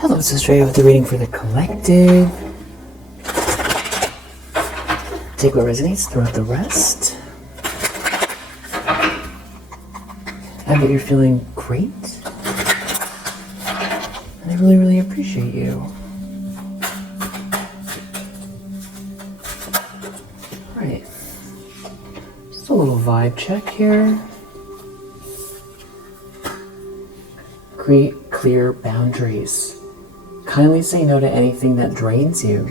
Hello, this is Dre with the reading for the collective. Take what resonates, throw out the rest. And that you're feeling great. And I really, really appreciate you. Alright. Just a little vibe check here. Create clear boundaries. Kindly say no to anything that drains you.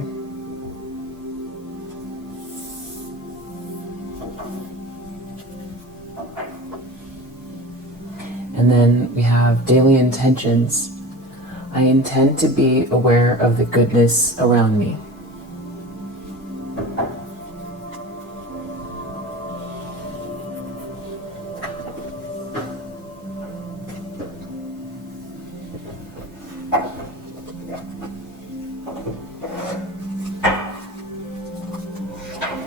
And then we have daily intentions. I intend to be aware of the goodness around me.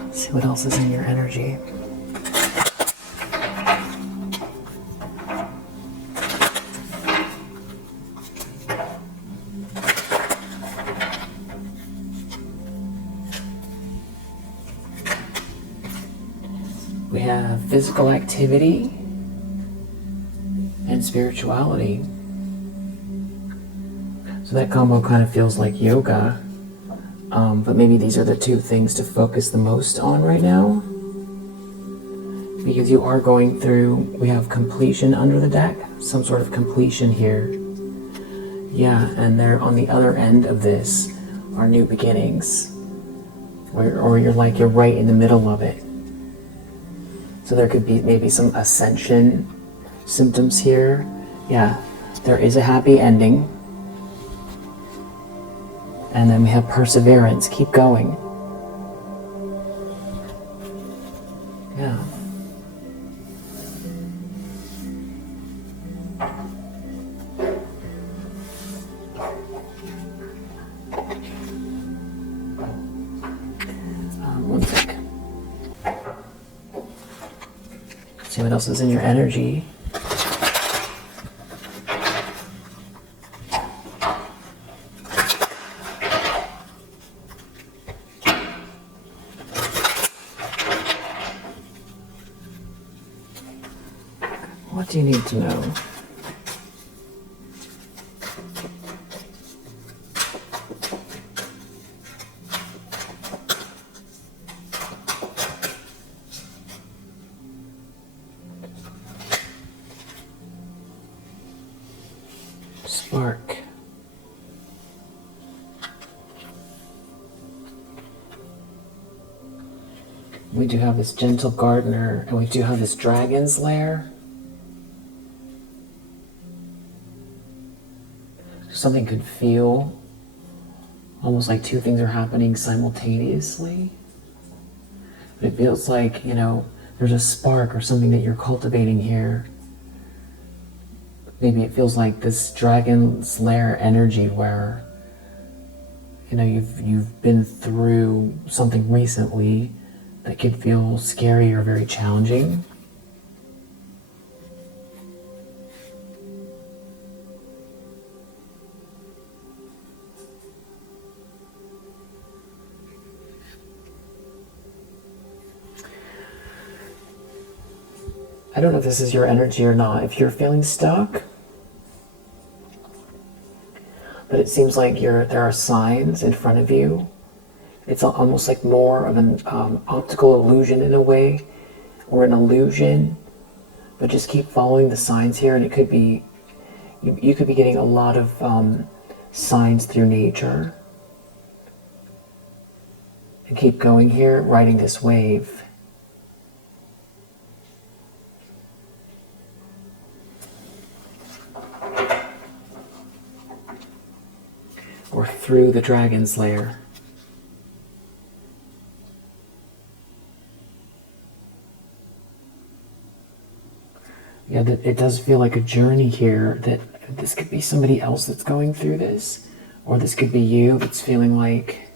Let's see what else is in your energy. We have physical activity and spirituality. So that combo kind of feels like yoga, but maybe these are the two things to focus the most on right now. Because you are going through, we have completion under the deck, some sort of completion here. Yeah, and there on the other end of this are new beginnings, or you're right in the middle of it. So there could be maybe some ascension symptoms here. Yeah, there is a happy ending. And then we have perseverance, keep going. Yeah. One sec. See what else is in your energy. What do you need to know? Spark. We do have this gentle gardener, and we do have this dragon's lair. Something could feel almost like two things are happening simultaneously. But it feels like, there's a spark or something that you're cultivating here. Maybe it feels like this dragon's lair energy where, you've been through something recently that could feel scary or very challenging. I don't know if this is your energy or not. If you're feeling stuck, but it seems like there are signs in front of you. It's almost like more of an optical illusion in a way, or an illusion, but just keep following the signs here, and it could be, you could be getting a lot of signs through nature. And keep going here, riding this wave. Or through the dragon's lair. Yeah, it does feel like a journey here, that this could be somebody else that's going through this, or this could be you that's feeling like,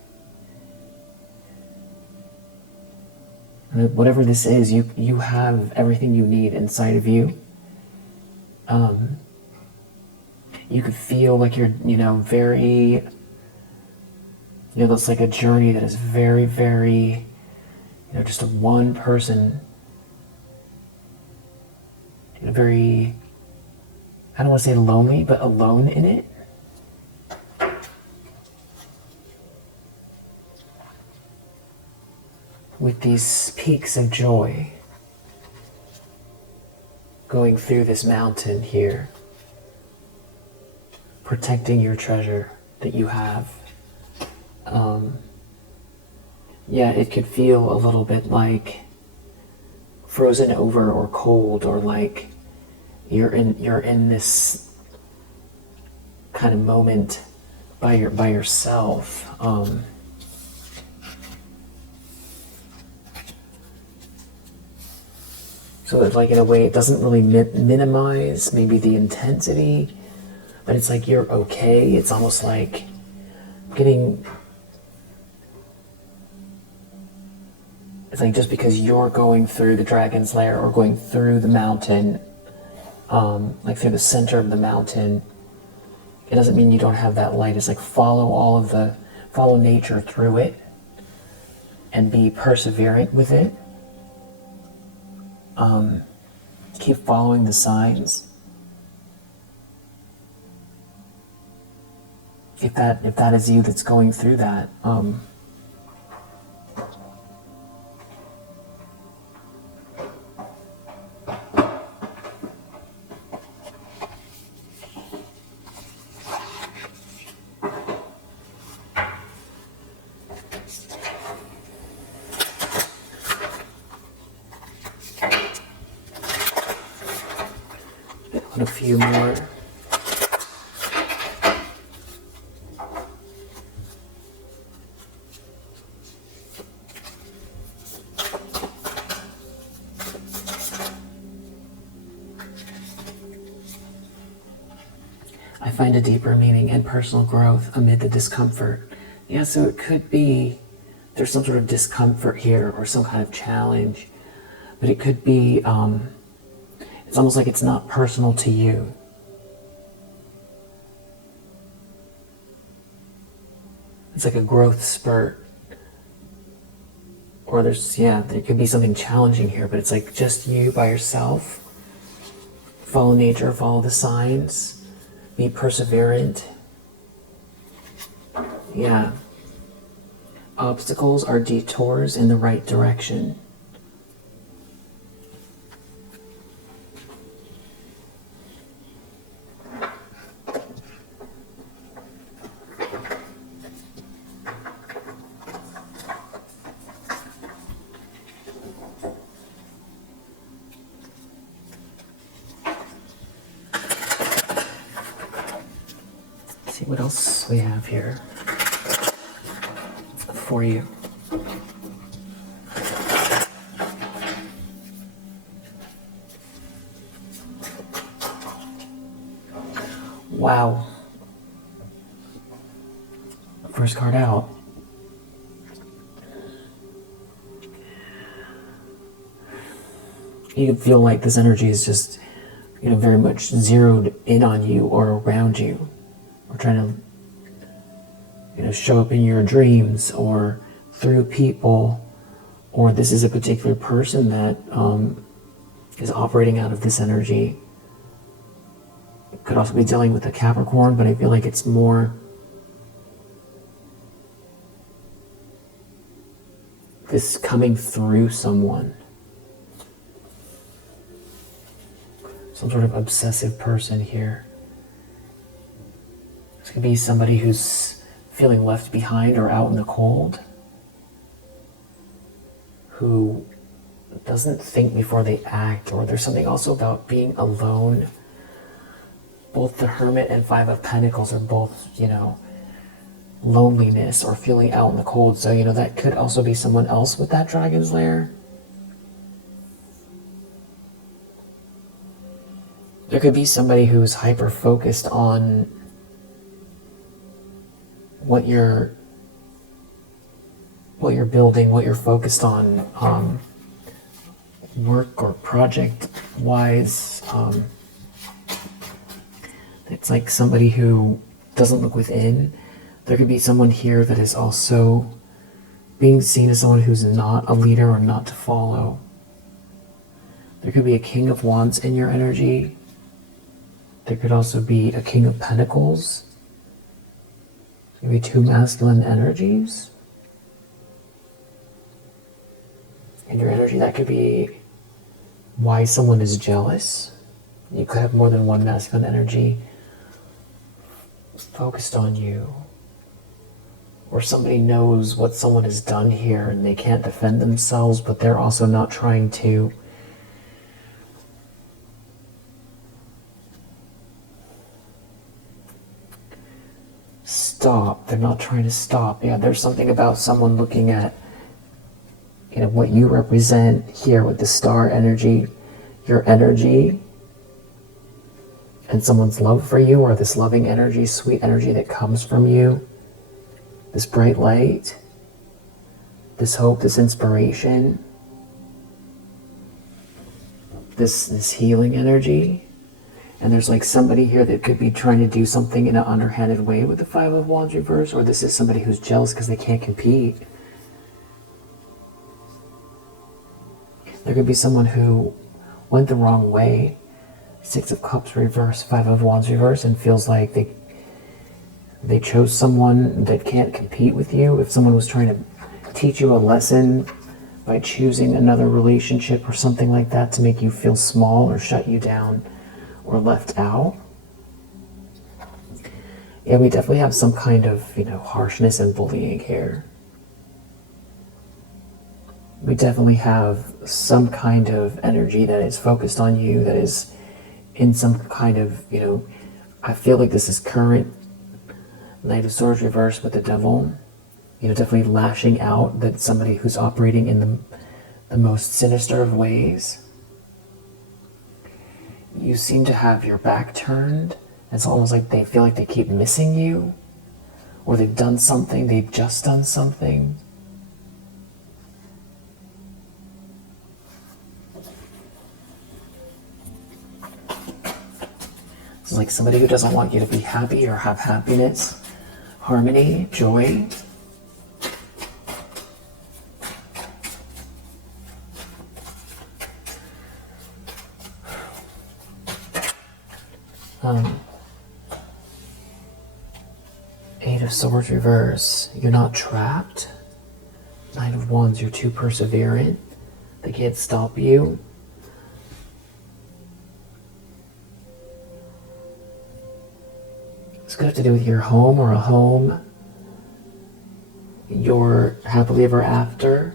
whatever this is, you have everything you need inside of you. you could feel like you're, very, that's like a journey that is very, very, just a one person, very, I don't want to say lonely, but alone in it. With these peaks of joy going through this mountain here, protecting your treasure that you have. Yeah, it could feel a little bit like frozen over or cold, or like you're in this kind of moment by yourself. So that, like, in a way, it doesn't really minimize maybe the intensity, but it's like you're okay. It's almost like getting, it's like just because you're going through the dragon's lair or going through the mountain, like through the center of the mountain, it doesn't mean you don't have that light. It's like follow nature through it and be perseverant with it. Keep following the signs. If that is you that's going through that, a few more. I find a deeper meaning and personal growth amid the discomfort. Yeah, so it could be there's some sort of discomfort here or some kind of challenge, but it could be it's almost like it's not personal to you. It's like a growth spurt. Or there could be something challenging here, but it's like just you by yourself. Follow nature, follow the signs, be perseverant. Yeah. Obstacles are detours in the right direction. See what else we have here for you. Wow. First card out. You can feel like this energy is just, very much zeroed in on you or around you. Or trying to, show up in your dreams or through people, or this is a particular person that is operating out of this energy. It could also be dealing with a Capricorn, but I feel like it's more this coming through someone. Some sort of obsessive person here. This could be somebody who's feeling left behind or out in the cold, who doesn't think before they act, or there's something also about being alone. Both the Hermit and Five of Pentacles are both, loneliness or feeling out in the cold. So, that could also be someone else with that dragon's lair. There could be somebody who's hyper-focused on what you're building, what you're focused on, work or project-wise. It's like somebody who doesn't look within. There could be someone here that is also being seen as someone who's not a leader or not to follow. There could be a King of Wands in your energy. There could also be a King of Pentacles. Maybe two masculine energies in your energy. That could be why someone is jealous. You could have more than one masculine energy focused on you. Or somebody knows what someone has done here and they can't defend themselves, but they're also not trying to stop. They're not trying to stop. Yeah, there's something about someone looking at, what you represent here with the star energy, your energy, and someone's love for you, or this loving energy, sweet energy that comes from you, this bright light, this hope, this inspiration, this healing energy. And there's like somebody here that could be trying to do something in an underhanded way with the Five of Wands reverse, or this is somebody who's jealous because they can't compete. There could be someone who went the wrong way, Six of Cups reverse, Five of Wands reverse, and feels like they chose someone that can't compete with you. If someone was trying to teach you a lesson by choosing another relationship or something like that to make you feel small or shut you down or left out. Yeah, we definitely have some kind of, harshness and bullying here. We definitely have some kind of energy that is focused on you, that is in some kind of, I feel like this is current Knight of Swords reversed with the Devil. Definitely lashing out, that somebody who's operating in the most sinister of ways. You seem to have your back turned. It's almost like they feel like they keep missing you, or they've done something, they've just done something. It's like somebody who doesn't want you to be happy or have happiness, harmony, joy. Eight of Swords reverse. You're not trapped. Nine of Wands, you're too perseverant. They can't stop you. This could have to do with your home or a home. Your happily ever after.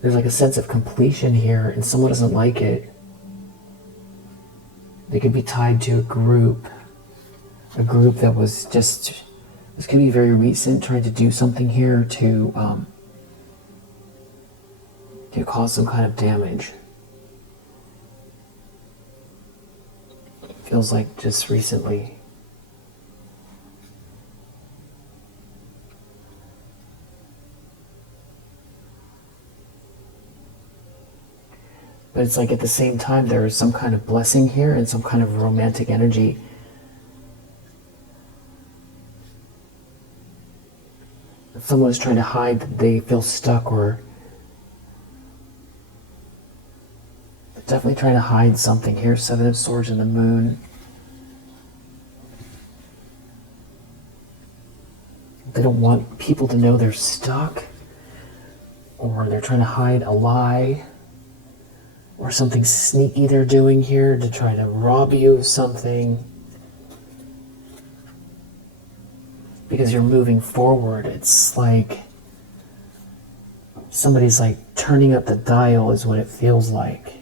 There's like a sense of completion here, and someone doesn't like it. They could be tied to a group that was just, this could be very recent, trying to do something here to cause some kind of damage. It feels like just recently. But it's like at the same time there is some kind of blessing here and some kind of romantic energy. If someone is trying to hide that they feel stuck, or they're definitely trying to hide something here. Seven of Swords and the Moon. They don't want people to know they're stuck, or they're trying to hide a lie, or something sneaky they're doing here to try to rob you of something. Because you're moving forward, it's like somebody's like turning up the dial is what it feels like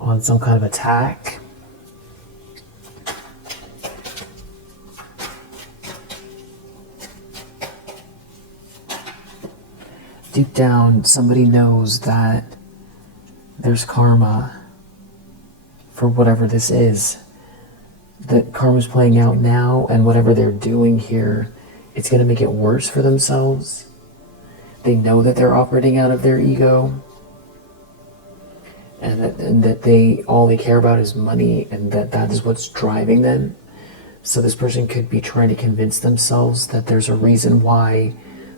on some kind of attack. Deep down, somebody knows that there's karma for whatever this is. That karma's playing out now, and whatever they're doing here, it's going to make it worse for themselves. They know that they're operating out of their ego. and that all they care about is money, and that is what's driving them. So this person could be trying to convince themselves that there's a reason why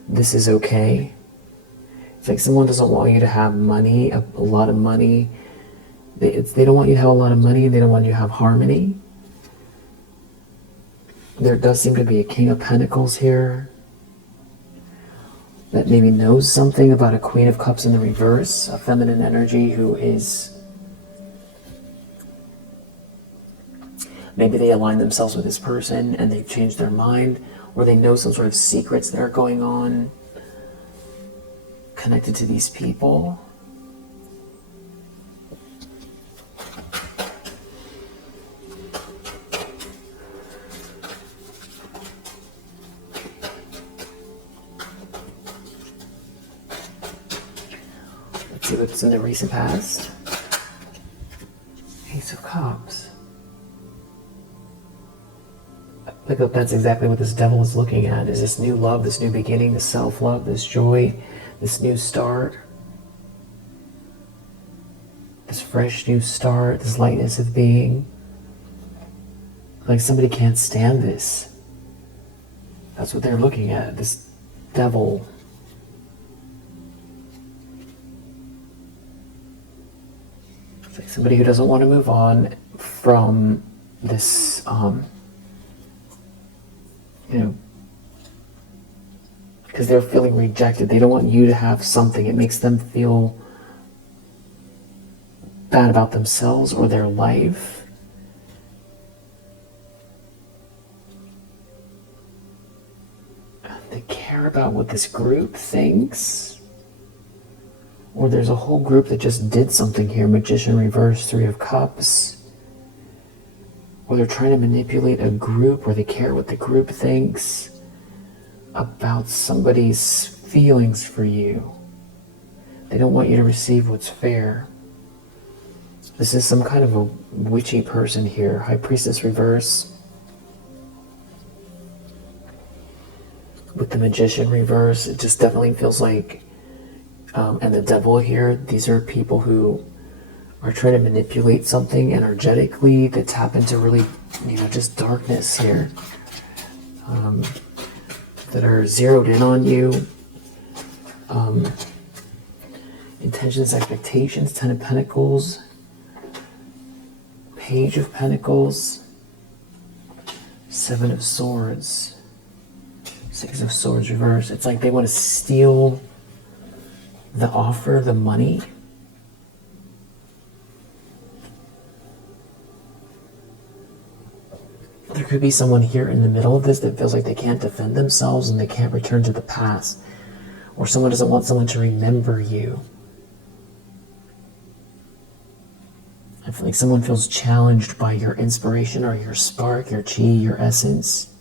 this is okay. It's like someone doesn't want you to have money, a lot of money. They don't want you to have a lot of money, and they don't want you to have harmony. There does seem to be a King of Pentacles here that maybe knows something about a Queen of Cups in the reverse, a feminine energy who is... Maybe they align themselves with this person and they've changed their mind, or they know some sort of secrets that are going on connected to these people. Let's see what's in the recent past. Ace of Cups. Like that's exactly what this devil is looking at, is this new love, this new beginning, this self-love, this joy, this new start, this fresh new start, this lightness of being. Like somebody can't stand this. That's what they're looking at, this devil. It's like somebody who doesn't want to move on from this, because they're feeling rejected. They don't want you to have something. It makes them feel bad about themselves or their life. They care about what this group thinks. Or there's a whole group that just did something here. Magician reverse, Three of Cups. Or they're trying to manipulate a group, or they care what the group thinks about somebody's feelings for you. They don't want you to receive what's fair. This is some kind of a witchy person here. High Priestess reverse. With the Magician reverse, it just definitely feels like, and the Devil here, these are people who are trying to manipulate something energetically, that tap into really, just darkness here. That are zeroed in on you. Intentions, expectations, Ten of Pentacles, Page of Pentacles, Seven of Swords, Six of Swords reverse. It's like they want to steal the offer, the money. There could be someone here in the middle of this that feels like they can't defend themselves and they can't return to the past. Or someone doesn't want someone to remember you. I feel like someone feels challenged by your inspiration or your spark, your chi, your essence.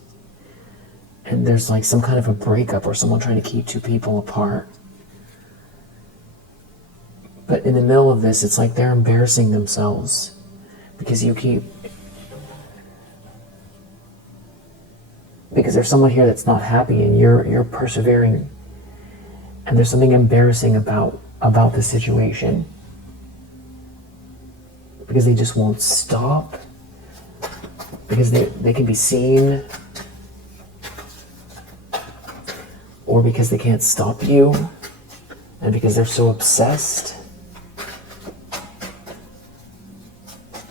And there's like some kind of a breakup or someone trying to keep two people apart. But in the middle of this, it's like they're embarrassing themselves because because there's someone here that's not happy and you're persevering, and there's something embarrassing about the situation because they just won't stop, because they can be seen, or because they can't stop you, and because they're so obsessed.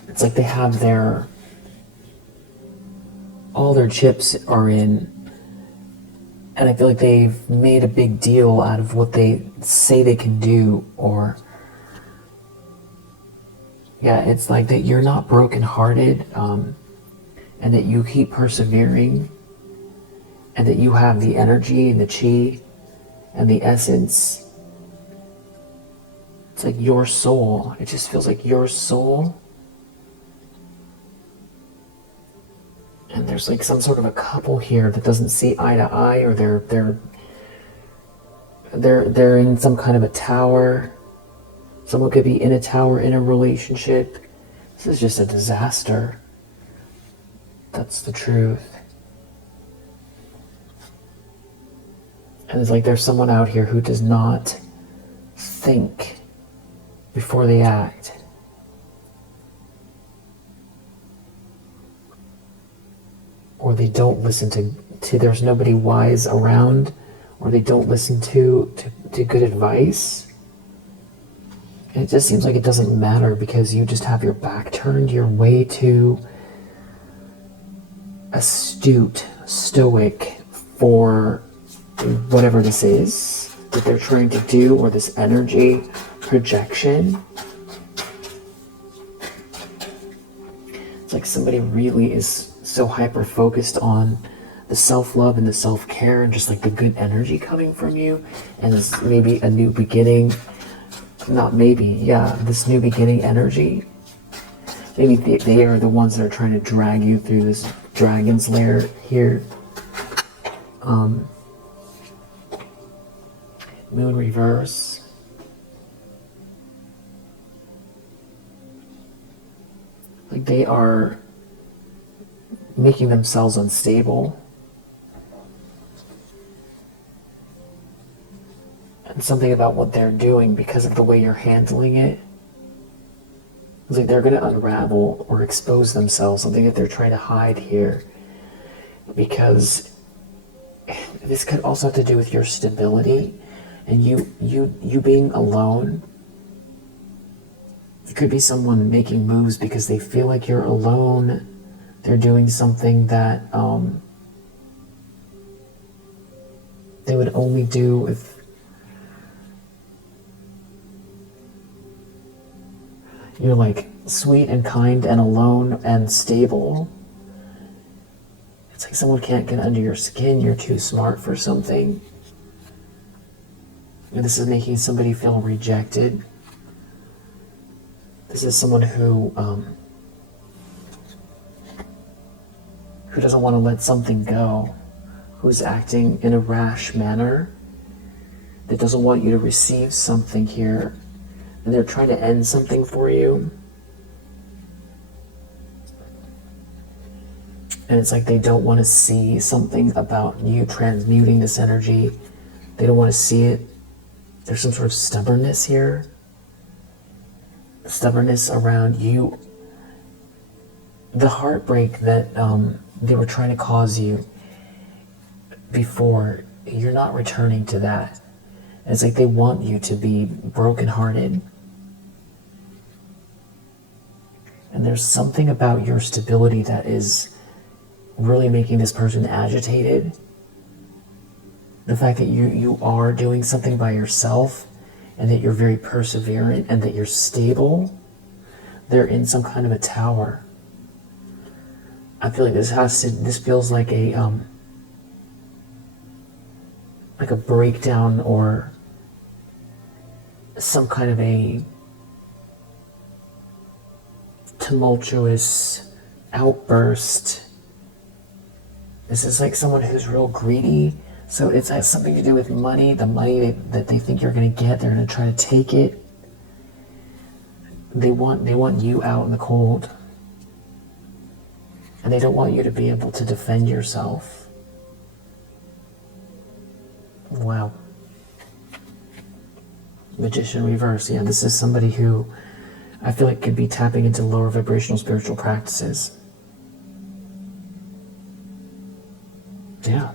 It's like they have all their chips are in, and I feel like they've made a big deal out of what they say they can do, or it's like that you're not brokenhearted, and that you keep persevering, and that you have the energy and the chi and the essence. It's like your soul. It just feels like your soul. And there's like some sort of a couple here that doesn't see eye to eye, or they're in some kind of a tower. Someone could be in a tower in a relationship. This is just a disaster. That's the truth. And it's like there's someone out here who does not think before they act. or they don't listen to there's nobody wise around, or they don't listen to good advice. And it just seems like it doesn't matter because you just have your back turned. You're way too astute, stoic for whatever this is that they're trying to do, or this energy projection. It's like somebody really is so hyper focused on the self-love and the self-care and just like the good energy coming from you, and this maybe a new beginning, not maybe, yeah, this new beginning energy. Maybe they are the ones that are trying to drag you through this dragon's lair here. Moon reverse. Like they are making themselves unstable. And something about what they're doing because of the way you're handling it. It's like they're going to unravel or expose themselves, something that they're trying to hide here. Because this could also have to do with your stability and you being alone. It could be someone making moves because they feel like you're alone. They're doing something that they would only do if you're like sweet and kind and alone and stable. It's like someone can't get under your skin. You're too smart for something. And this is making somebody feel rejected. This is someone who doesn't want to let something go, who's acting in a rash manner, that doesn't want you to receive something here, and they're trying to end something for you. And it's like they don't want to see something about you transmuting this energy. They don't want to see it. There's some sort of stubbornness here. Stubbornness around you. The heartbreak that they were trying to cause you before, you're not returning to that. And it's like they want you to be brokenhearted. And there's something about your stability that is really making this person agitated. The fact that you are doing something by yourself and that you're very perseverant and that you're stable. They're in some kind of a tower. I feel like this feels like a breakdown or some kind of a tumultuous outburst. This is like someone who's real greedy. So it has something to do with money, the money that they think you're going to get. They're going to try to take it. They want you out in the cold. And they don't want you to be able to defend yourself. Wow. Magician reverse. Yeah, this is somebody who I feel like could be tapping into lower vibrational spiritual practices. Yeah.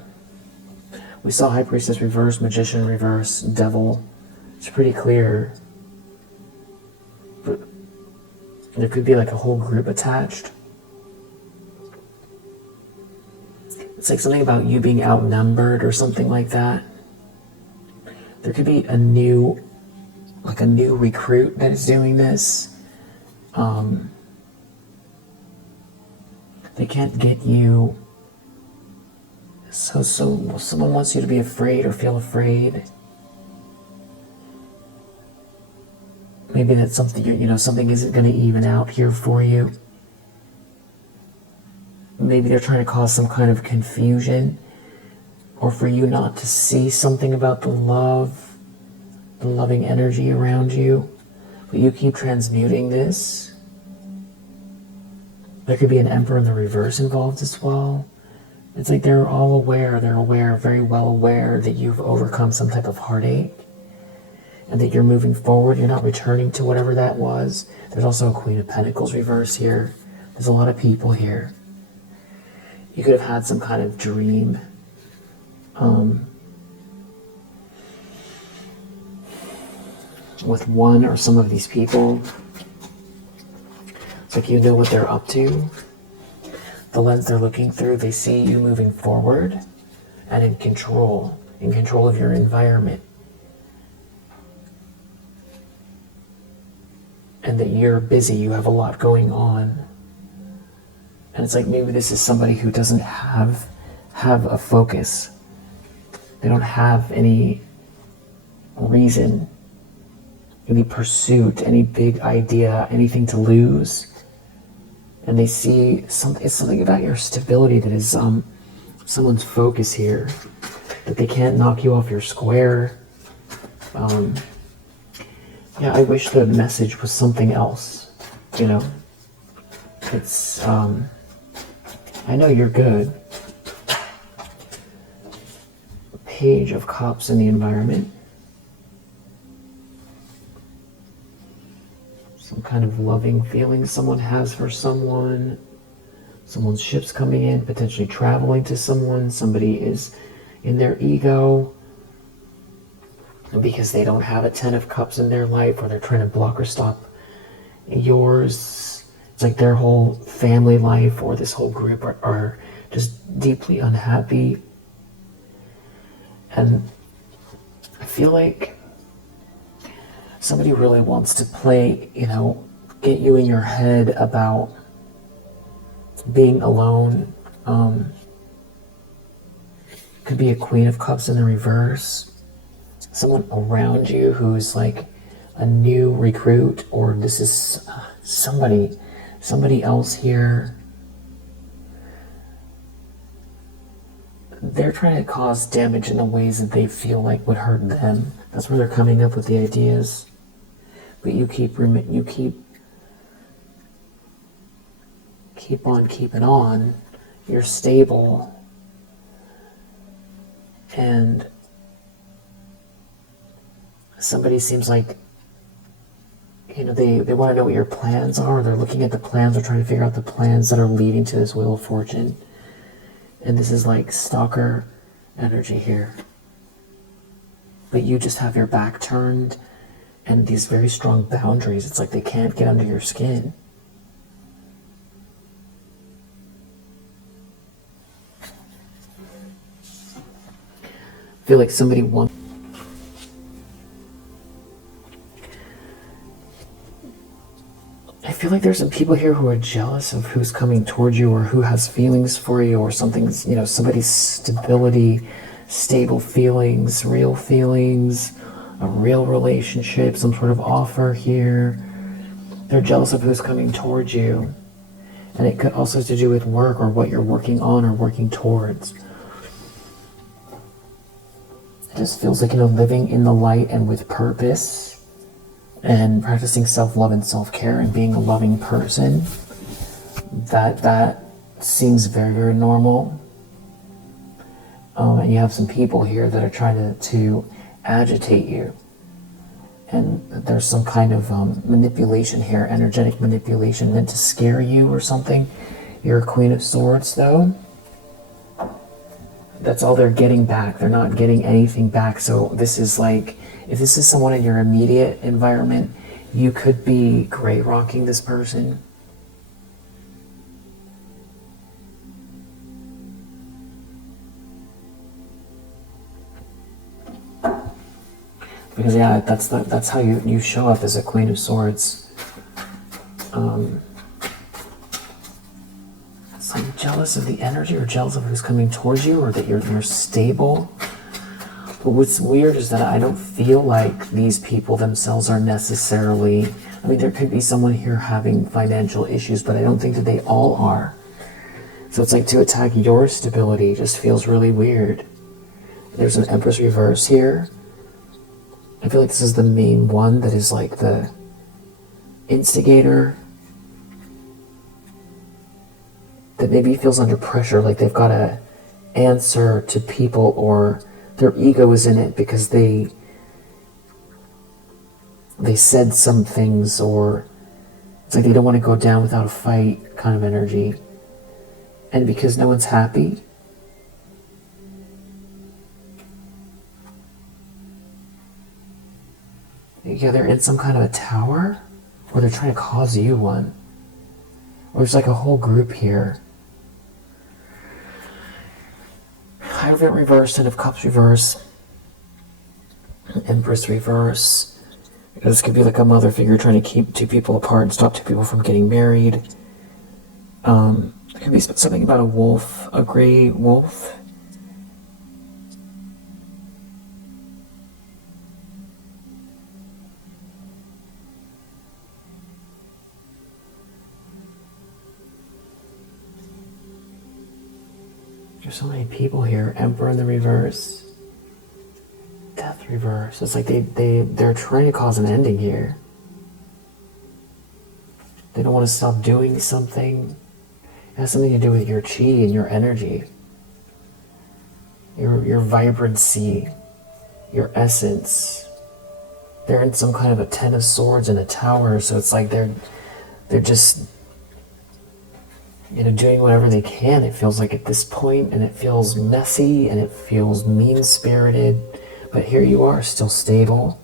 We saw High Priestess reverse, Magician reverse, Devil. It's pretty clear. But there could be like a whole group attached. It's like something about you being outnumbered or something like that. There could be a new recruit that is doing this. They can't get you. So someone wants you to be afraid or feel afraid. Maybe that's something, something isn't going to even out here for you. Maybe they're trying to cause some kind of confusion, or for you not to see something about the loving energy around you. But you keep transmuting this. There could be an Emperor in the reverse involved as well. It's like they're very well aware that you've overcome some type of heartache and that you're moving forward. You're not returning to whatever that was. There's also a Queen of Pentacles reverse here. There's a lot of people here. you could have had some kind of dream. With one or some of these people. It's like you know what they're up to. The lens they're looking through, they see you moving forward and in control of your environment. And that you're busy, you have a lot going on. And it's like maybe this is somebody who doesn't have a focus. They don't have any reason, any pursuit, any big idea, anything to lose. And they see something, it's something about your stability that is someone's focus here, that they can't knock you off your square. Yeah, I wish the message was something else, you know. It's, I know you're good. Page of Cups in the environment. Some kind of loving feeling someone has for someone. Someone's ship's coming in, potentially traveling to someone. Somebody is in their ego because they don't have a 10 of Cups in their life, or they're trying to block or stop yours. It's like their whole family life or this whole group are just deeply unhappy. And I feel like somebody really wants to play, you know, get you in your head about being alone. Could be a Queen of Cups in the reverse. Someone around you who's like a new recruit, or this is somebody else here. They're trying to cause damage in the ways that they feel like would hurt them. That's where they're coming up with the ideas. But you keep on keeping on. You're stable. And somebody seems like, you know, they want to know what your plans are. They're looking at the plans. They're trying to figure out the plans that are leading to this Wheel of Fortune. And this is like stalker energy here. But you just have your back turned and these very strong boundaries. It's like they can't get under your skin. I feel like somebody wants... I feel like there's some people here who are jealous of who's coming towards you, or who has feelings for you, or something's, you know, somebody's stability, stable feelings, real feelings, a real relationship, some sort of offer here. They're jealous of who's coming towards you. And it could also have to do with work, or what you're working on or working towards. It just feels like, you know, living in the light and with purpose, and practicing self-love and self-care and being a loving person. That seems very, very normal. And you have some people here that are trying to agitate you. And there's some kind of manipulation here, energetic manipulation meant to scare you or something. You're a Queen of Swords, though. That's all they're getting back. They're not getting anything back. So this is like, if this is someone in your immediate environment, you could be gray rocking this person. Because yeah, that's how you show up as a Queen of Swords. It's like jealous of the energy, or jealous of who's coming towards you, or that you're stable. But what's weird is that I don't feel like these people themselves are necessarily... I mean, there could be someone here having financial issues, but I don't think that they all are. So it's like to attack your stability just feels really weird. There's an Empress reverse here. I feel like this is the main one that is like the instigator. That maybe feels under pressure, like they've got to answer to people, or their ego is in it because they said some things, or it's like they don't want to go down without a fight kind of energy. And because no one's happy, yeah, they're in some kind of a tower, or they're trying to cause you one. Or there's like a whole group here. Hierophant reverse, Ten of Cups reverse, Empress reverse. This could be like a mother figure trying to keep two people apart and stop two people from getting married. There could be something about a wolf, a gray wolf. There's so many people here. Emperor in the reverse. Death reverse. It's like they're trying to cause an ending here. They don't want to stop doing something. It has something to do with your chi and your energy. Your vibrancy. Your essence. They're in some kind of a Ten of Swords in a tower, so it's like they're just doing whatever they can, it feels like at this point, and it feels messy and it feels mean-spirited, but here you are, still stable.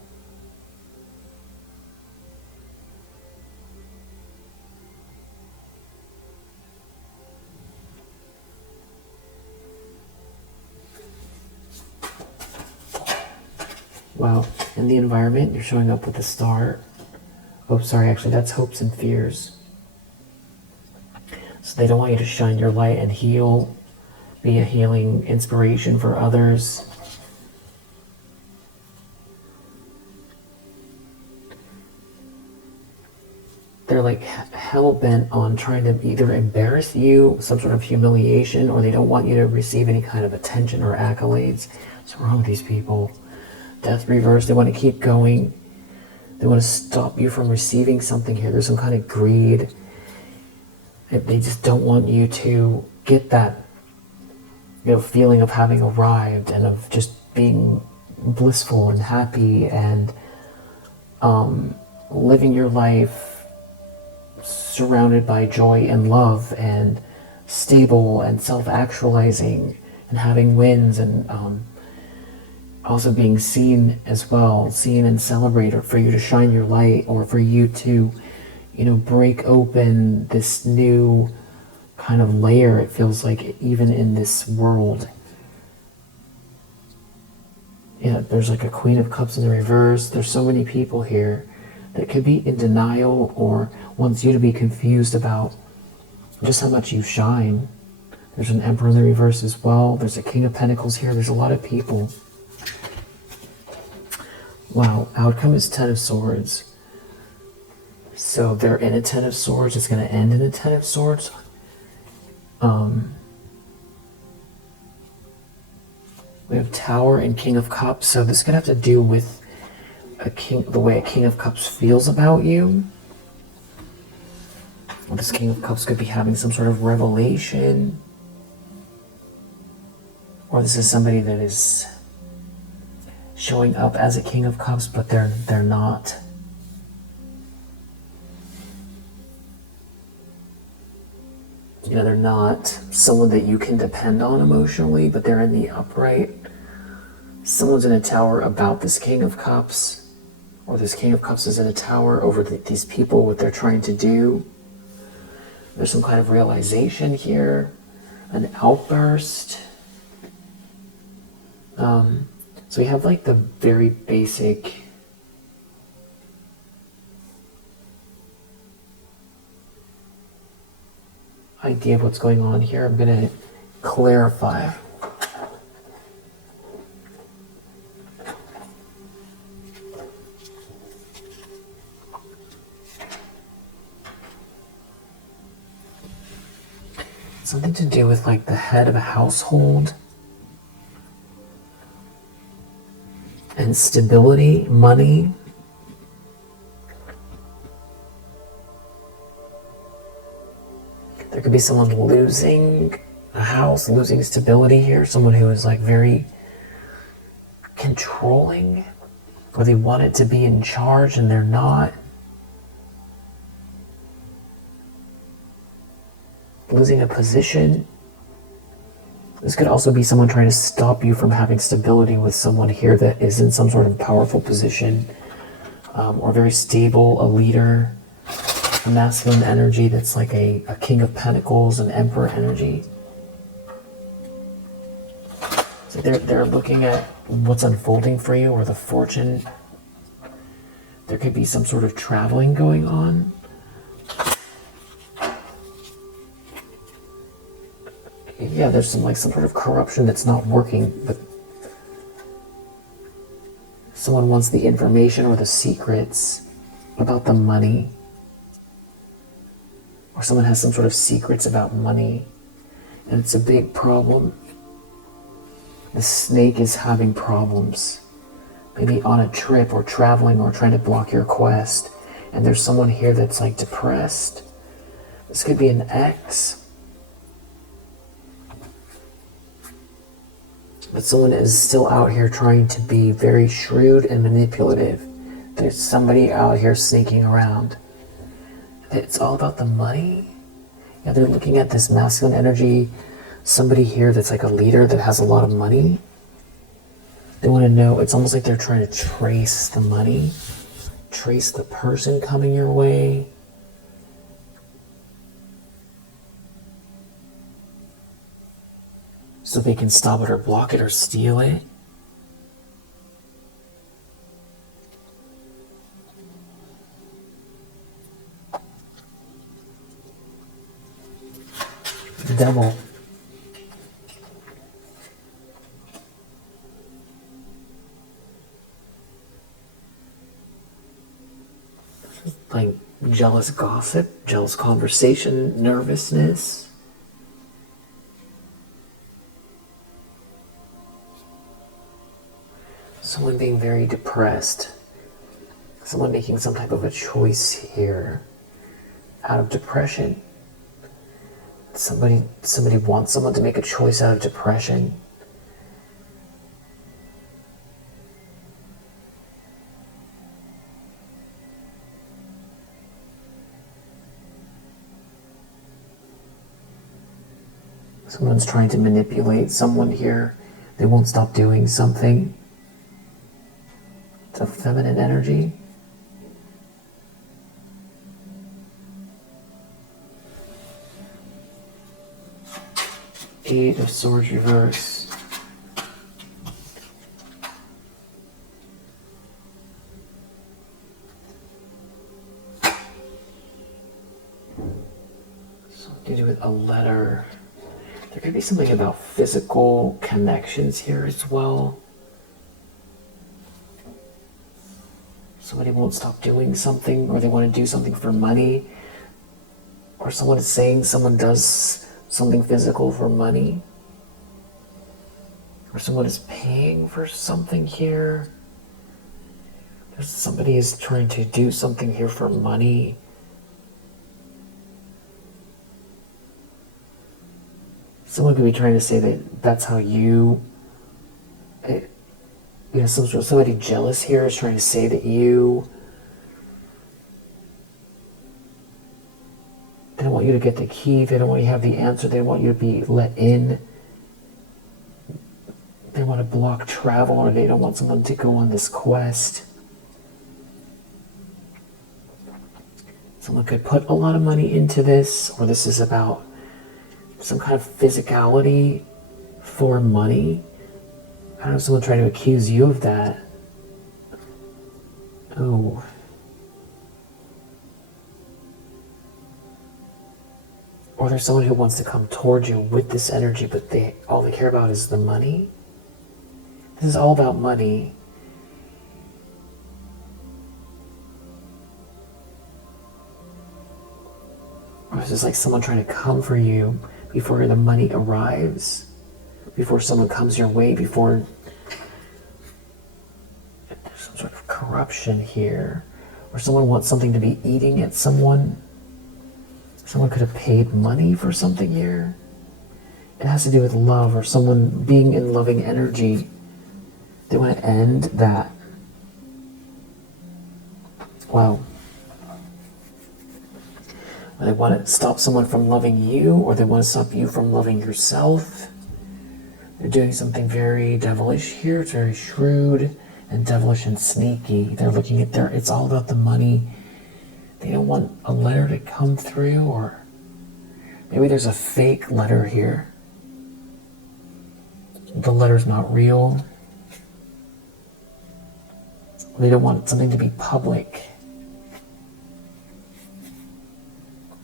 Wow, in the environment, you're showing up with a star. Oh, sorry, actually, that's hopes and fears. So they don't want you to shine your light and heal, be a healing inspiration for others. They're like hell-bent on trying to either embarrass you, some sort of humiliation, or they don't want you to receive any kind of attention or accolades. What's wrong with these people? Death reverse, they want to keep going. They want to stop you from receiving something here. There's some kind of greed. They just don't want you to get that feeling of having arrived and of just being blissful and happy and living your life surrounded by joy and love and stable and self-actualizing and having wins and also being seen as well, seen and celebrated, or for you to shine your light, or for you to break open this new kind of layer, it feels like, even in this world. Yeah, there's like a Queen of Cups in the reverse. There's so many people here that could be in denial or wants you to be confused about just how much you shine. There's an Emperor in the reverse as well. There's a King of Pentacles here. There's a lot of people. Wow, outcome is Ten of Swords. So they're in a Ten of Swords. It's going to end in a Ten of Swords. We have Tower and King of Cups. So this is going to have to do with the way a King of Cups feels about you. Well, this King of Cups could be having some sort of revelation. Or this is somebody that is showing up as a King of Cups, but they're not. They're not someone that you can depend on emotionally, but they're in the upright. Someone's in a tower about this King of Cups, or this King of Cups is in a tower over these people, what they're trying to do. There's some kind of realization here, an outburst. So we have like the very basic idea of what's going on here. I'm going to clarify. Something to do with like the head of a household and stability, money. There could be someone losing a house, losing stability here. Someone who is like very controlling, or they want it to be in charge and they're not. Losing a position This could also be someone trying to stop you from having stability with someone here that is in some sort of powerful position, or very stable, a leader, a masculine energy that's like a king of pentacles, an emperor energy. So they're looking at what's unfolding for you, or the fortune. There could be some sort of traveling going on. Yeah, there's some sort of corruption that's not working, but someone wants the information or the secrets about the money, or someone has some sort of secrets about money, and it's a big problem. The snake is having problems, maybe on a trip or traveling or trying to block your quest, and there's someone here that's like depressed. This could be an ex. But someone is still out here trying to be very shrewd and manipulative. There's somebody out here sneaking around. It's all about the money. Yeah, they're looking at this masculine energy. Somebody here that's like a leader that has a lot of money. They want to know, it's almost like they're trying to trace the money, trace the person coming your way. So they can stop it or block it or steal it. The devil. Like jealous gossip, jealous conversation, nervousness. Someone being very depressed. Someone making some type of a choice here out of depression. Somebody wants someone to make a choice out of depression. Someone's trying to manipulate someone here. They won't stop doing something. It's a feminine energy. Eight of Swords reverse. Something to do with a letter. There could be something about physical connections here as well. Somebody won't stop doing something, or they want to do something for money, or someone is saying someone does something physical for money, or someone is paying for something here. Somebody is trying to do something here for money. Someone could be trying to say that that's how somebody jealous here is trying to say that they don't want you to get the key, they don't want you to have the answer, they want you to be let in. They want to block travel, or they don't want someone to go on this quest. Someone could put a lot of money into this, or this is about some kind of physicality for money. I don't know, someone trying to accuse you of that. Oh. Or there's someone who wants to come towards you with this energy, but all they care about is the money. This is all about money. Or it's just like someone trying to come for you before the money arrives, before someone comes your way, before there's some sort of corruption here, or someone wants something to be eating at someone. Someone could have paid money for something here. It has to do with love, or someone being in loving energy. They want to end that. Wow. They want to stop someone from loving you, or they want to stop you from loving yourself. They're doing something very devilish here. It's very shrewd and devilish and sneaky. They're looking at it's all about the money. They don't want a letter to come through, or maybe there's a fake letter here. The letter's not real. They don't want something to be public.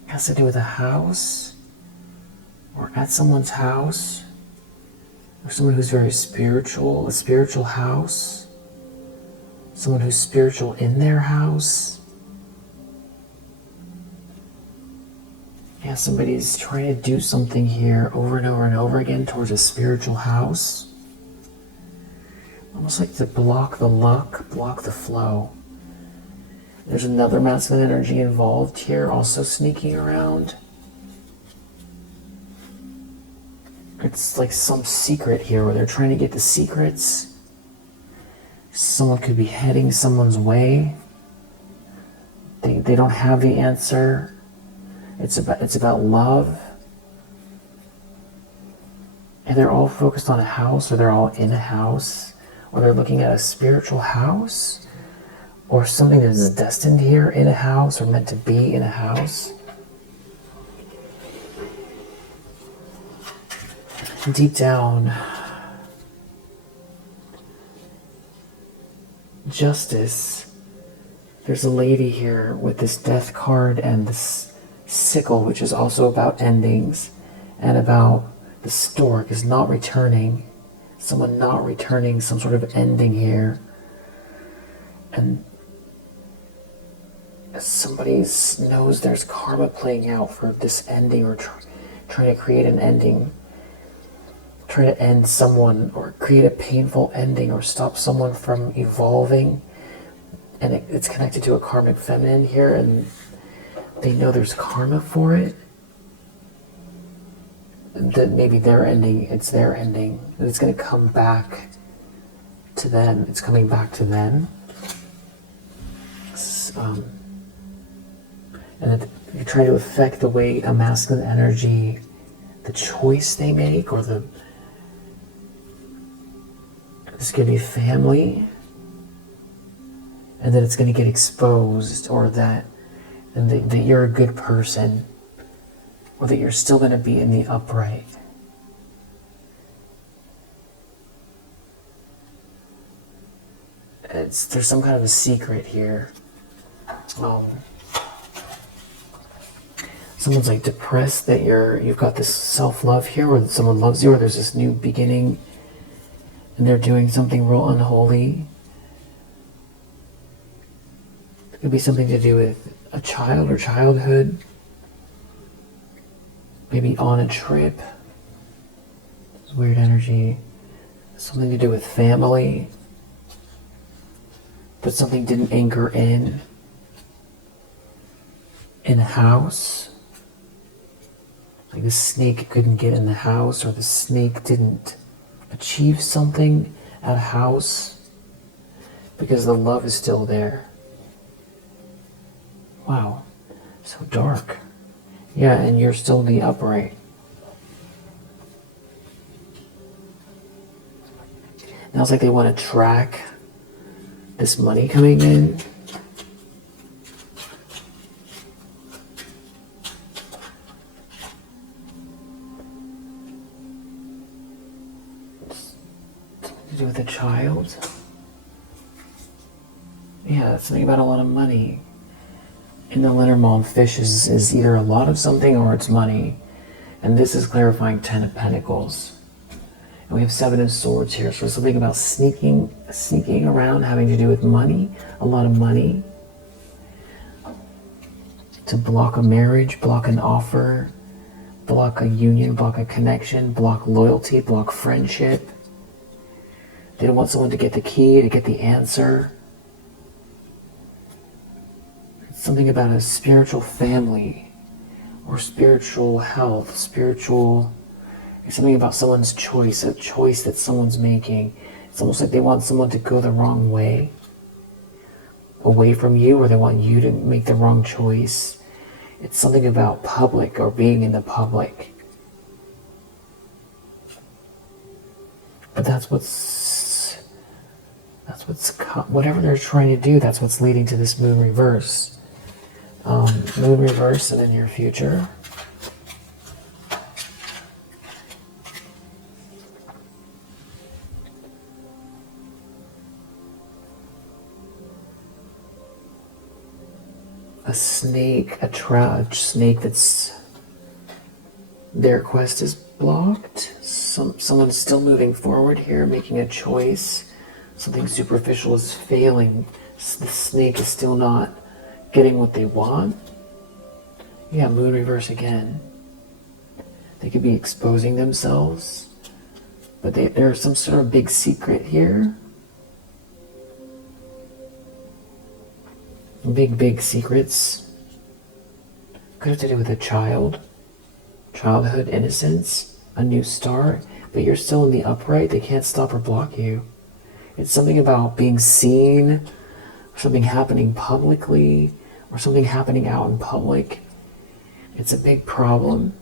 It has to do with a house, or at someone's house, or someone who's very spiritual, a spiritual house, someone who's spiritual in their house. Yeah, somebody's trying to do something here over and over and over again towards a spiritual house. Almost like to block the luck, block the flow. There's another masculine energy involved here, also sneaking around. It's like some secret here where they're trying to get the secrets. Someone could be heading someone's way. They don't have the answer. It's about love. And they're all focused on a house, or they're all in a house, or they're looking at a spiritual house, or something that is destined here in a house, or meant to be in a house. And deep down, justice. There's a lady here with this death card and this sickle, which is also about endings, and about the stork is not returning. Someone not returning, some sort of ending here. And somebody knows there's karma playing out for this ending, or trying to create an ending. Trying to end someone, or create a painful ending, or stop someone from evolving. And it's connected to a karmic feminine here, and they know there's karma for it. That maybe their ending, it's their ending. And it's going to come back to them. It's coming back to them. And you're trying to affect the way a masculine energy, the choice they make, or this could be family, and that it's going to get exposed, or that you're a good person, or that you're still going to be in the upright. There's some kind of a secret here. Someone's like depressed that you've got this self-love here, or that someone loves you, or there's this new beginning, and they're doing something real unholy. It could be something to do with a child or childhood. Maybe on a trip. It's weird energy. Something to do with family. But something didn't anchor in a house. Like the snake couldn't get in the house, or the snake didn't achieve something at a house because the love is still there. Wow, so dark. Yeah, and you're still in the upright. Now it's like they want to track this money coming in. Something to do with a child. Yeah, it's something about a lot of money. In the Lenormand fish is either a lot of something or it's money. And this is clarifying 10 of Pentacles. And we have 7 of Swords here. So something about sneaking around, having to do with money, a lot of money. To block a marriage, block an offer, block a union, block a connection, block loyalty, block friendship. They don't want someone to get the key, to get the answer. Something about a spiritual family, or spiritual health, something about someone's choice, a choice that someone's making. It's almost like they want someone to go the wrong way, away from you, or they want you to make the wrong choice. It's something about public, or being in the public. But whatever they're trying to do, that's what's leading to this moon reverse. Moon reverse in the near future. A snake, a snake that's their quest is blocked. Someone's still moving forward here, making a choice. Something superficial is failing. The snake is still not getting what they want. Yeah, moon reverse again. They could be exposing themselves, but there's some sort of big secret here. Big secrets. Could have to do with a child. Childhood innocence. A new start. But you're still in the upright. They can't stop or block you. It's something about being seen, or something happening publicly, or something happening out in public. It's a big problem.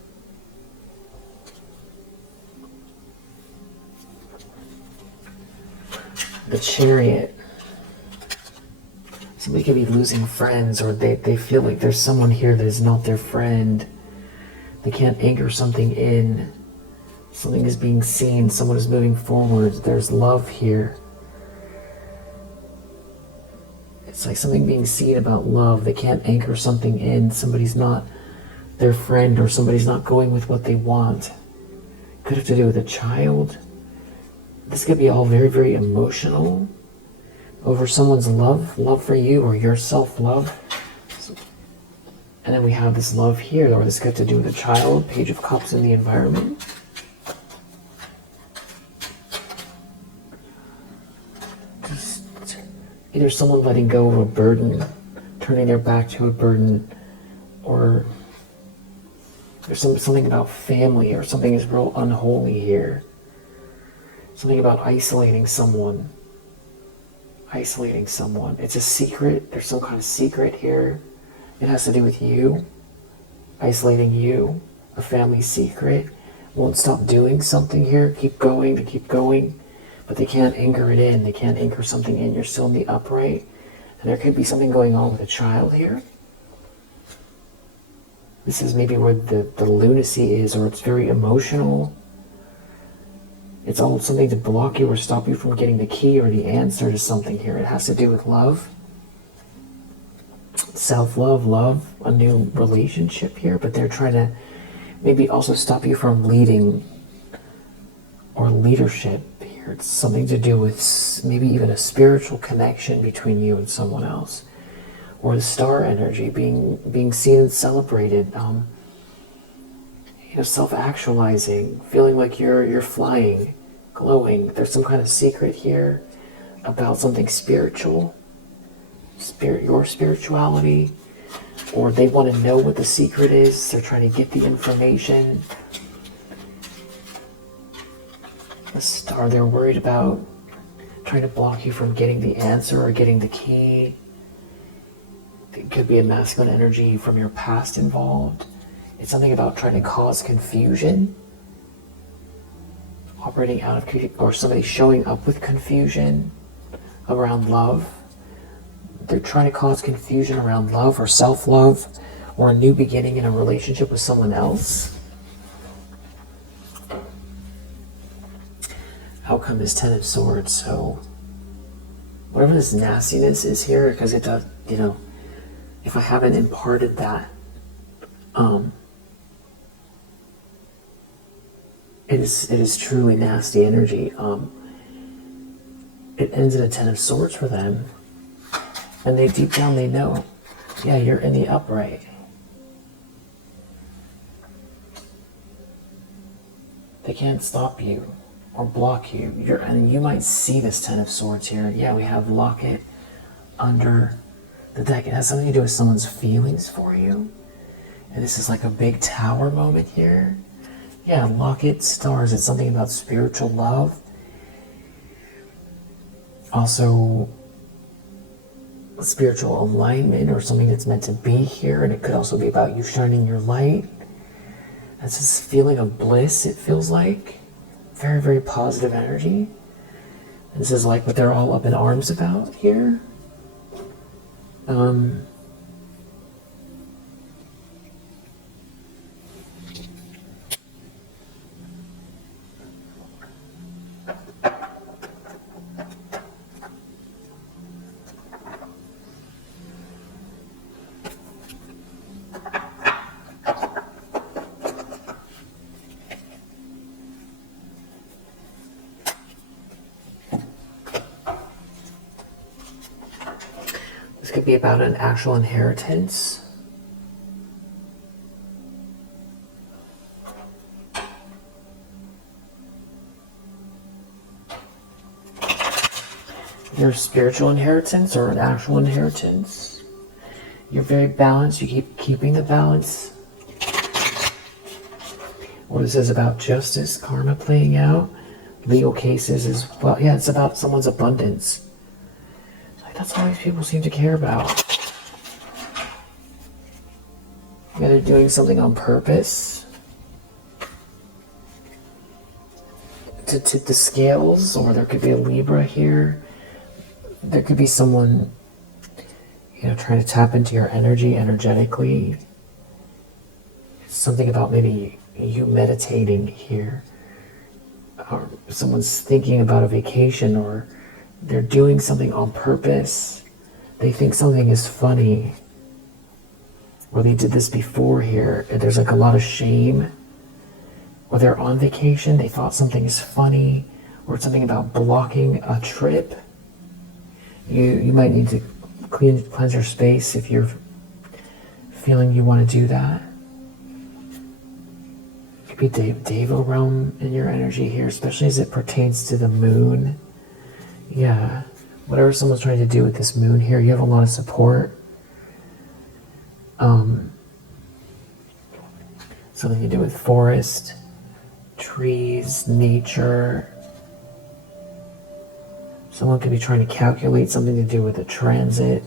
The Chariot. Somebody could be losing friends, or they feel like there's someone here that is not their friend. They can't anchor something in. Something is being seen. Someone is moving forward. There's love here. It's like something being seen about love. They can't anchor something in. Somebody's not their friend, or somebody's not going with what they want. Could have to do with a child. This could be all very, very emotional over someone's love for you, or your self-love. And then we have this love here, or this could have to do with a child. Page of Cups in the environment. Just either someone letting go of a burden, turning their back to a burden, or there's something about family, or something is real unholy here. Something about isolating someone. Isolating someone. It's a secret. There's some kind of secret here. It has to do with you. Isolating you. A family secret. Won't stop doing something here. Keep going. But they can't anchor it in. They can't anchor something in. You're still in the upright. And there could be something going on with a child here. This is maybe where the lunacy is, or it's very emotional. It's all something to block you or stop you from getting the key or the answer to something here. It has to do with love. Self-love, love, a new relationship here, but they're trying to maybe also stop you from leading or leadership here. It's something to do with maybe even a spiritual connection between you and someone else. Or the star energy, being seen and celebrated. Self-actualizing, feeling like you're flying, glowing. There's some kind of secret here about something spiritual, your spirituality, or they want to know what the secret is. They're trying to get the information. The star, they're worried about trying to block you from getting the answer or getting the key. It could be a masculine energy from your past involved. It's something about trying to cause confusion, operating out of, or somebody showing up with confusion around love. They're trying to cause confusion around love or self-love, or a new beginning in a relationship with someone else. Outcome is Ten of Swords, so whatever this nastiness is here, because it does, if I haven't imparted that, it is truly nasty energy. It ends in a Ten of Swords for them, and they deep down they know, yeah, you're in the upright. They can't stop you or block you. And you might see this Ten of Swords here. Yeah, we have Locket under the deck. It has something to do with someone's feelings for you. And this is like a big tower moment here. Yeah, Locket, stars. It's something about spiritual love. Also, spiritual alignment, or something that's meant to be here. And it could also be about you shining your light. It's this feeling of bliss, it feels like, very, very positive energy. This is like what they're all up in arms about here. This could be about an actual inheritance. Your spiritual inheritance or an actual inheritance. You're very balanced. You keep keeping the balance. Or this is about justice, karma playing out. Legal cases as well. Yeah, it's about someone's abundance. Like, that's all these people seem to care about. Yeah, they're doing something on purpose to tip the scales, or there could be a Libra here. There could be someone, trying to tap into your energy energetically. Something about maybe you meditating here. Or someone's thinking about a vacation, or they're doing something on purpose. They think something is funny. Or they did this before here, and there's like a lot of shame. Or they're on vacation, they thought something is funny, or it's something about blocking a trip. You might need to cleanse your space if you're feeling you want to do that. It could be Devo realm in your energy here, especially as it pertains to the moon. Yeah, whatever someone's trying to do with this moon here, you have a lot of support. Something to do with forest, trees, nature. Someone could be trying to calculate something to do with a transit,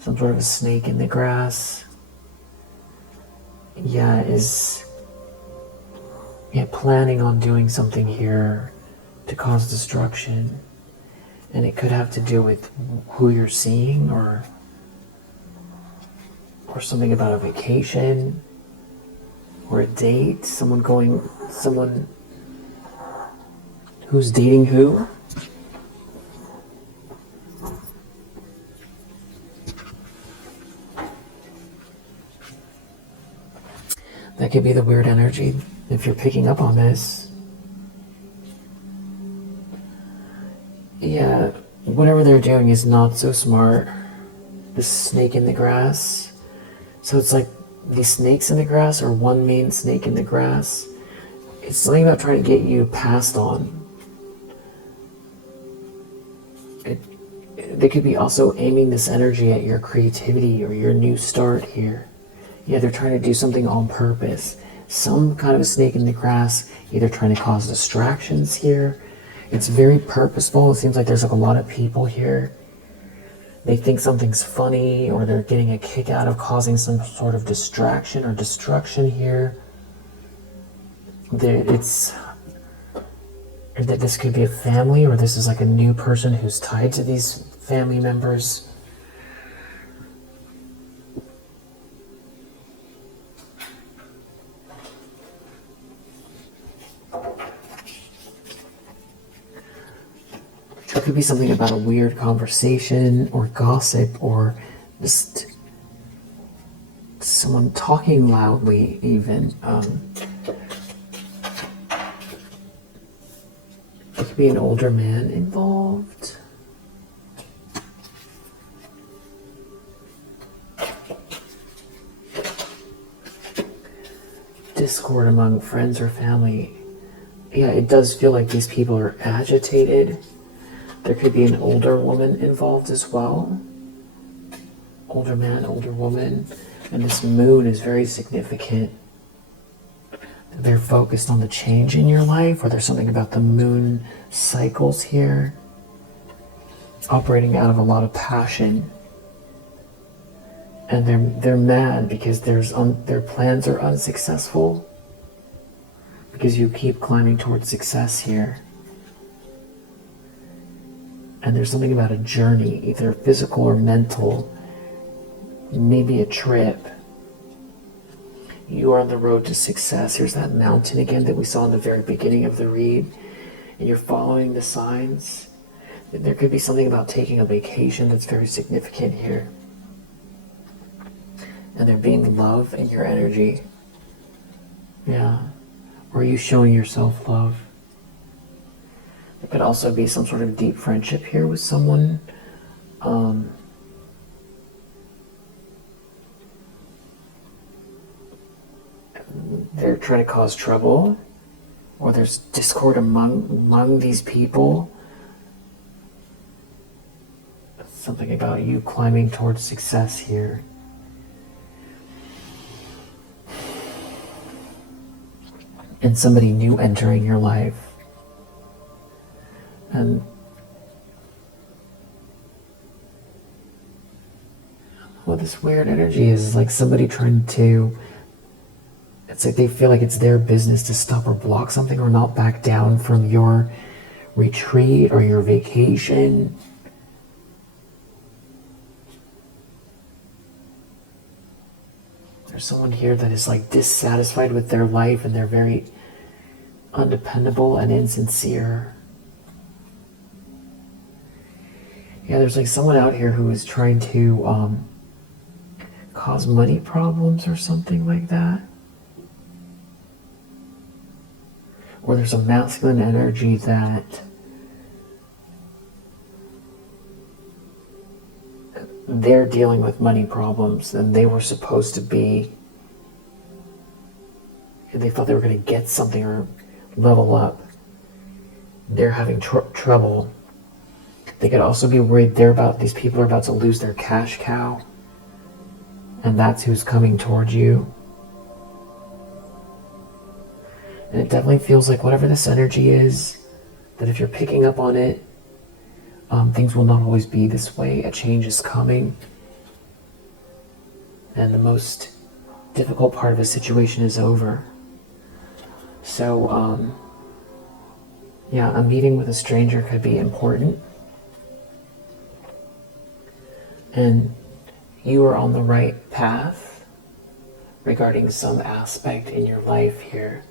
some sort of a snake in the grass. Yeah, planning on doing something here to cause destruction. And it could have to do with who you're seeing, or something about a vacation, or a date, someone who's dating who. That could be the weird energy if you're picking up on this. Yeah, whatever they're doing is not so smart. The snake in the grass. So it's like these snakes in the grass, or one main snake in the grass. It's something about trying to get you passed on. They could be also aiming this energy at your creativity or your new start here. Yeah, they're trying to do something on purpose. Some kind of a snake in the grass, either trying to cause distractions here. It's very purposeful. It seems like there's like a lot of people here. They think something's funny, or they're getting a kick out of causing some sort of distraction or destruction here. This could be a family, or this is like a new person who's tied to these family members. It could be something about a weird conversation, or gossip, or just someone talking loudly even. There could be an older man involved. Discord among friends or family. Yeah, it does feel like these people are agitated. There could be an older woman involved as well. Older man, older woman. And this moon is very significant. They're focused on the change in your life, or there's something about the moon cycles here. Operating out of a lot of passion. And they're mad because their plans are unsuccessful. because you keep climbing towards success here. And there's something about a journey, either physical or mental, maybe a trip. You are on the road to success. Here's that mountain again that we saw in the very beginning of the read. And you're following the signs. There could be something about taking a vacation that's very significant here. And there being love in your energy. Yeah. Or are you showing yourself love? There could also be some sort of deep friendship here with someone. They're trying to cause trouble, or there's discord among these people. Something about you climbing towards success here. And somebody new entering your life. And what this weird energy is like somebody trying to, it's like they feel like it's their business to stop or block something or not back down from your retreat or your vacation. There's someone here that is like dissatisfied with their life and they're very undependable and insincere. Yeah, there's like someone out here who is trying to cause money problems or something like that. Or there's a masculine energy that they're dealing with money problems and they were supposed to be, they thought they were going to get something or level up. They're having trouble. They could also be worried these people are about to lose their cash cow, and that's who's coming towards you. And it definitely feels like whatever this energy is, that if you're picking up on it, things will not always be this way. A change is coming. And the most difficult part of a situation is over. So, yeah, a meeting with a stranger could be important. And you are on the right path regarding some aspect in your life here.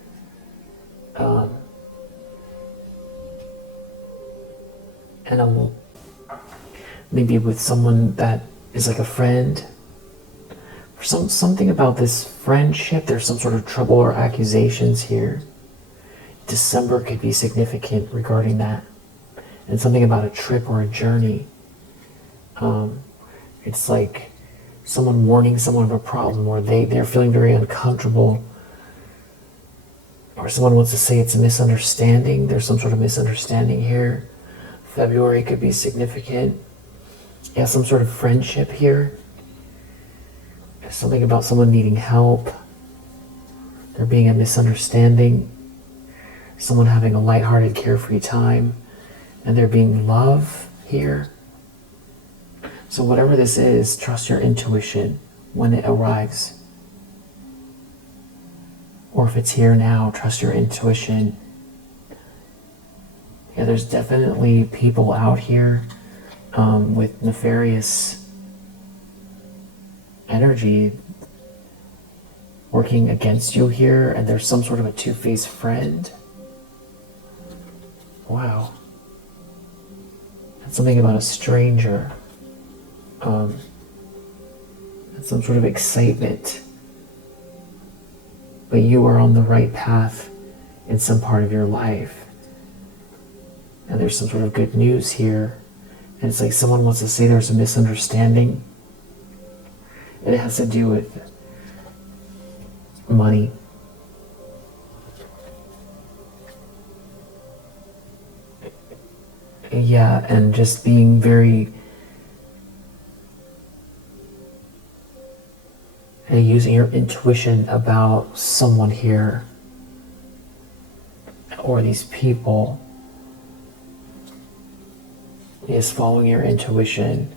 And maybe with someone that is like a friend. Something about this friendship, there's some sort of trouble or accusations here. December could be significant regarding that. And something about a trip or a journey. It's like someone warning someone of a problem, or they're feeling very uncomfortable, or someone wants to say it's a misunderstanding. There's some sort of misunderstanding here. February could be significant. Yeah, some sort of friendship here. Something about someone needing help. There being a misunderstanding. Someone having a lighthearted, carefree time. And there being love here. So whatever this is, trust your intuition when it arrives. Or if it's here now, trust your intuition. Yeah, there's definitely people out here with nefarious energy working against you here, and there's some sort of a two-faced friend. Wow. That's something about a stranger. Some sort of excitement. But you are on the right path in some part of your life. And there's some sort of good news here. And it's like someone wants to say there's a misunderstanding. And it has to do with money. Yeah, and just being very using your intuition about someone here or these people is following your intuition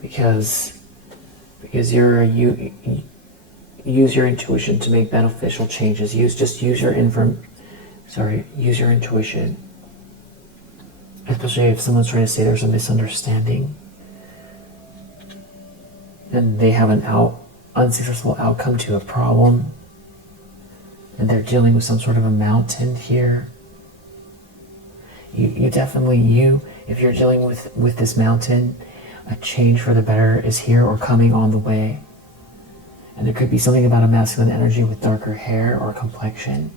because you use your intuition to make beneficial changes. Use your use your intuition. Especially if someone's trying to say there's a misunderstanding and they have an unsuccessful outcome to a problem, and they're dealing with some sort of a mountain here. You definitely, if you're dealing with this mountain, a change for the better is here or coming on the way. And there could be something about a masculine energy with darker hair or complexion.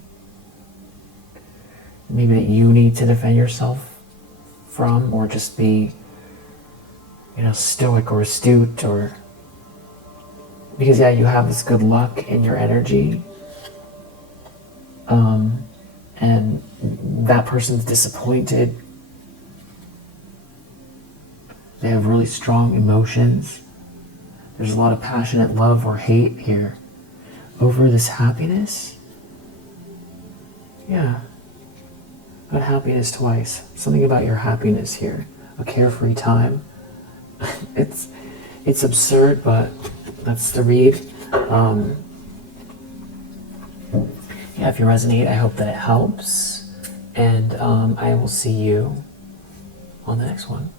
Maybe that you need to defend yourself from, or just be, stoic or astute, or because you have this good luck in your energy, and that person's disappointed. They have really strong emotions. There's a lot of passionate love or hate here over this happiness. Yeah. Got happiness twice. Something about your happiness here. A carefree time. It's absurd, but that's the read. If you resonate, I hope that it helps. And I will see you on the next one.